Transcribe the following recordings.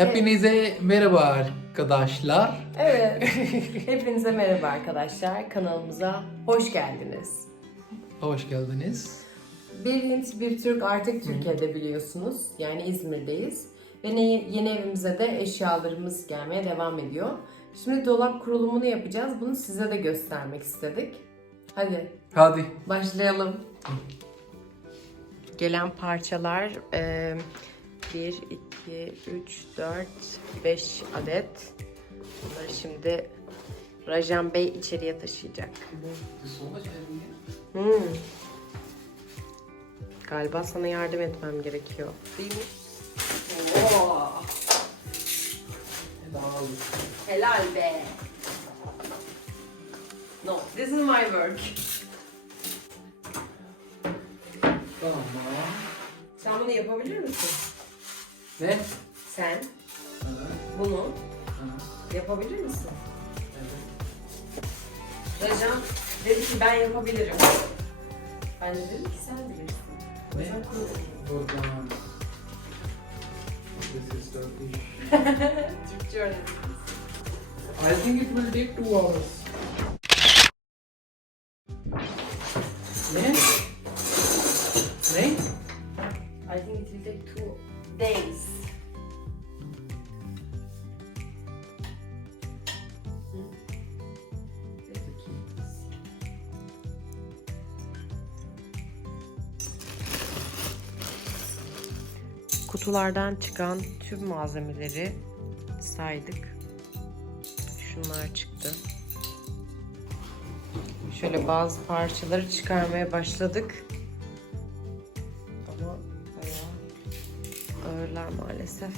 Hepinize merhaba arkadaşlar. Evet. Hepinize merhaba arkadaşlar. Kanalımıza hoş geldiniz. Hoş geldiniz. Bir Hint, bir Türk artık Türkiye'de biliyorsunuz. Yani İzmir'deyiz. Ve yeni evimize de eşyalarımız gelmeye devam ediyor. Şimdi dolap kurulumunu yapacağız. Bunu size de göstermek istedik. Hadi Hadi. başlayalım. Gelen parçalar 1, 2, 3, 4, 5 adet. Bunları şimdi Rajan Bey içeriye taşıyacak. Hmm. Galiba sana yardım etmem gerekiyor. Değil mi? Oo. Helal be. No, this is my work. Tamam. Sen bunu yapabilir misin? Ne? Sen Aha, bunu aha, yapabilir misin? evet. Rajan dedi ki ben yapabilirim. Ben de dedim ki sen bilirsin. Ne? Buradan. This is Turkish. Türkçe öğretiniz. I think it will take two hours. Ne? Ne? I think it will take two days. Kutulardan çıkan tüm malzemeleri saydık. Şunlar çıktı. Şöyle bazı parçaları çıkarmaya başladık. Ağırlar maalesef.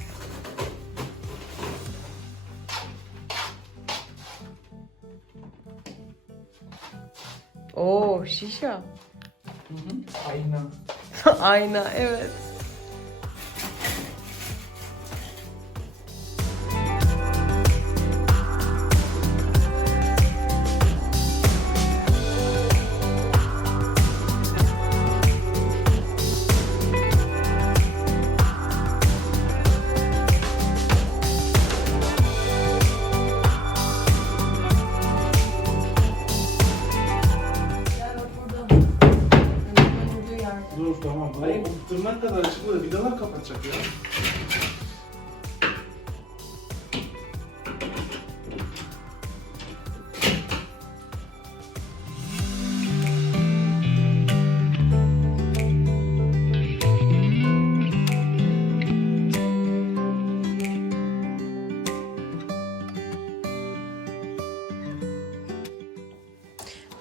Oo şişa. Hı hı. Ayna. Ayna evet. 하나를 지구를 믿어할까 반짝이야.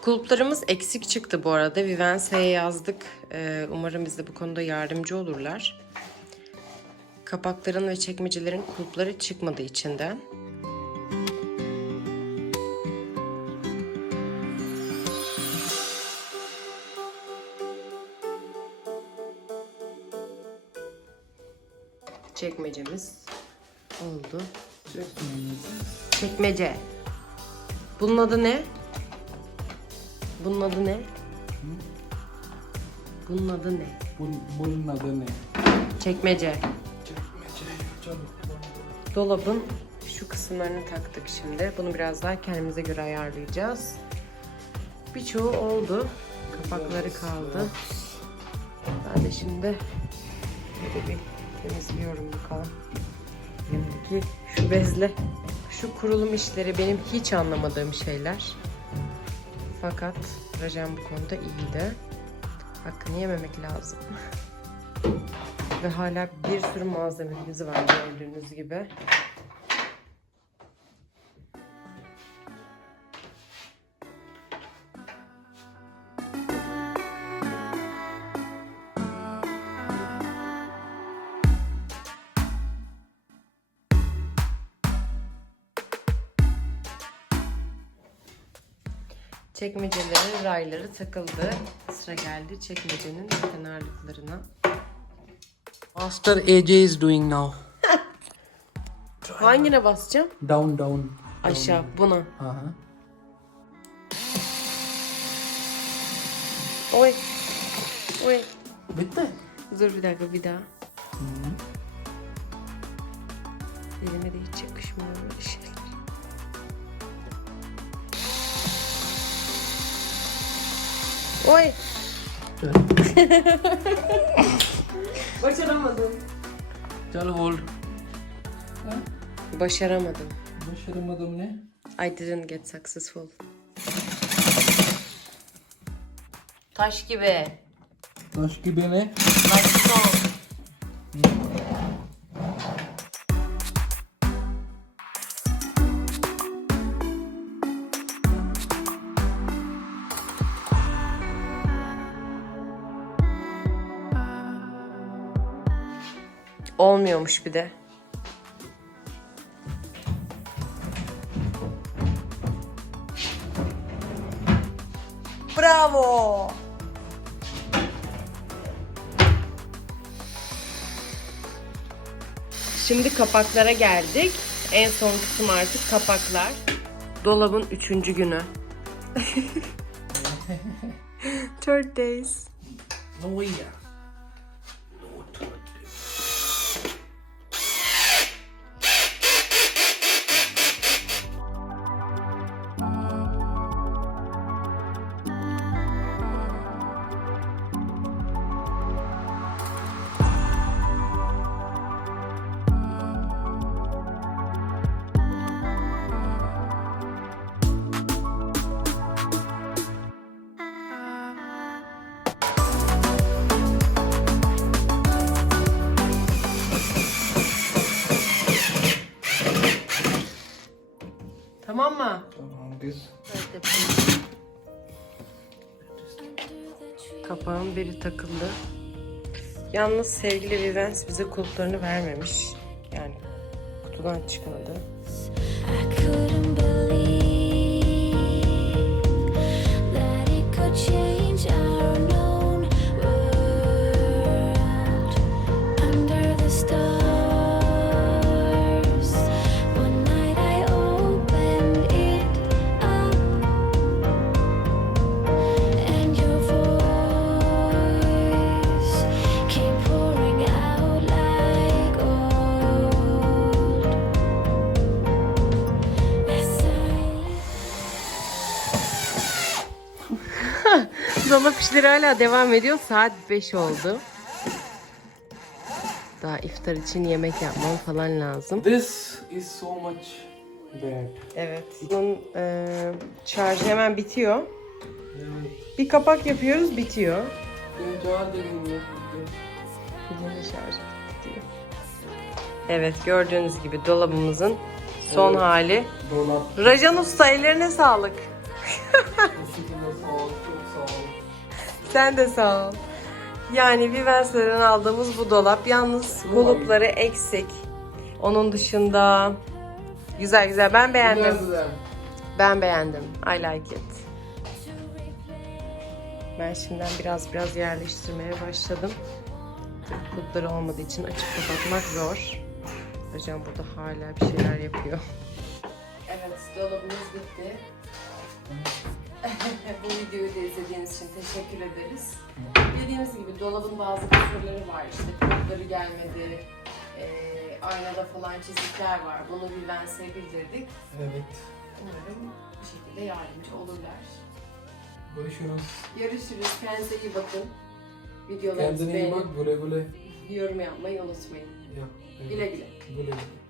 Kulplarımız eksik çıktı bu arada. Vivense'ye yazdık. Ee, umarım bize bu konuda yardımcı olurlar. Kapakların ve çekmecelerin kulpları çıkmadı içinden. Çekmecemiz oldu. Çekmece. Bunun adı ne? Bunun adı ne? Bunun adı ne? Bunun, bunun adı ne? Çekmece. Çekmece. Çabuk. Dolabın şu kısımlarını taktık şimdi. Bunu biraz daha kendimize göre ayarlayacağız. Birçoğu oldu. Kapakları kaldı. Ben de şimdi böyle bir temizliyorum bakalım. Elimdeki şu bezle. Şu kurulum işleri benim hiç anlamadığım şeyler. Fakat Rajan bu konuda iyiydi. Hakkını yememek lazım. Ve hala bir sürü malzememiz var gördüğünüz gibi. Çekmecelerin rayları takıldı. Sıra geldi çekmecenin kenarlıklarına. Master AJ is doing now. Hangine basacağım? Down, down. Aşağı buna. Aha. Oy. Oy. Bitti. Dur bir dakika bir daha. Elime de hiç yakışmıyor böyle şeyler. Oy. Başaramadım. Çal hold. Başaramadım. Başaramadım ne? I didn't get successful. Taş gibi. Taş gibi ne? Like so. Olmuyormuş bir de. Bravo. Şimdi kapaklara geldik. En son kısım artık kapaklar. Dolabın üçüncü günü. Third days. no Tamam mı? tamam this Kapağın biri takıldı. Yalnız sevgili Vivens bize kulplarını vermemiş. Yani kutudan çıkmadı. Dolap işleri hala devam ediyor. Saat 5 oldu. Daha iftar için yemek yapmam falan lazım. This is so much bad. Evet. Bunun e, şarjı hemen bitiyor. Evet. Bir kapak yapıyoruz bitiyor. Evet, Yine şarjı bitti diyor. Evet gördüğünüz gibi dolabımızın son Evet. hali. Dolap. Rajan Usta ellerine sağlık. Isıtılması altı. Sen de sağ ol. Yani Vivens'lerden aldığımız bu dolap yalnız kulupları eksik. Onun dışında güzel güzel ben beğendim. Ben beğendim. I like it. Ben şimdiden biraz biraz yerleştirmeye başladım. Tabii kulpları olmadığı için açıp kapatmak zor. Hocam burada hala bir şeyler yapıyor. Evet, dolabımız bitti. Bu videoyu da izlediğiniz için teşekkür ederiz. Dediğimiz gibi dolabın bazı kusurları var. İşte kulpları gelmedi. Ee, aynada falan çizikler var. Bunu bir Vivense'e bildirdik. Evet. Umarım bir şekilde yardımcı olurlar. Görüşürüz. Görüşürüz. Kendinize iyi bakın. Videolarımızı Kendine iyi bak güle güle. yorum yapmayı unutmayın. Ya, evet. Güle güle. Güle güle.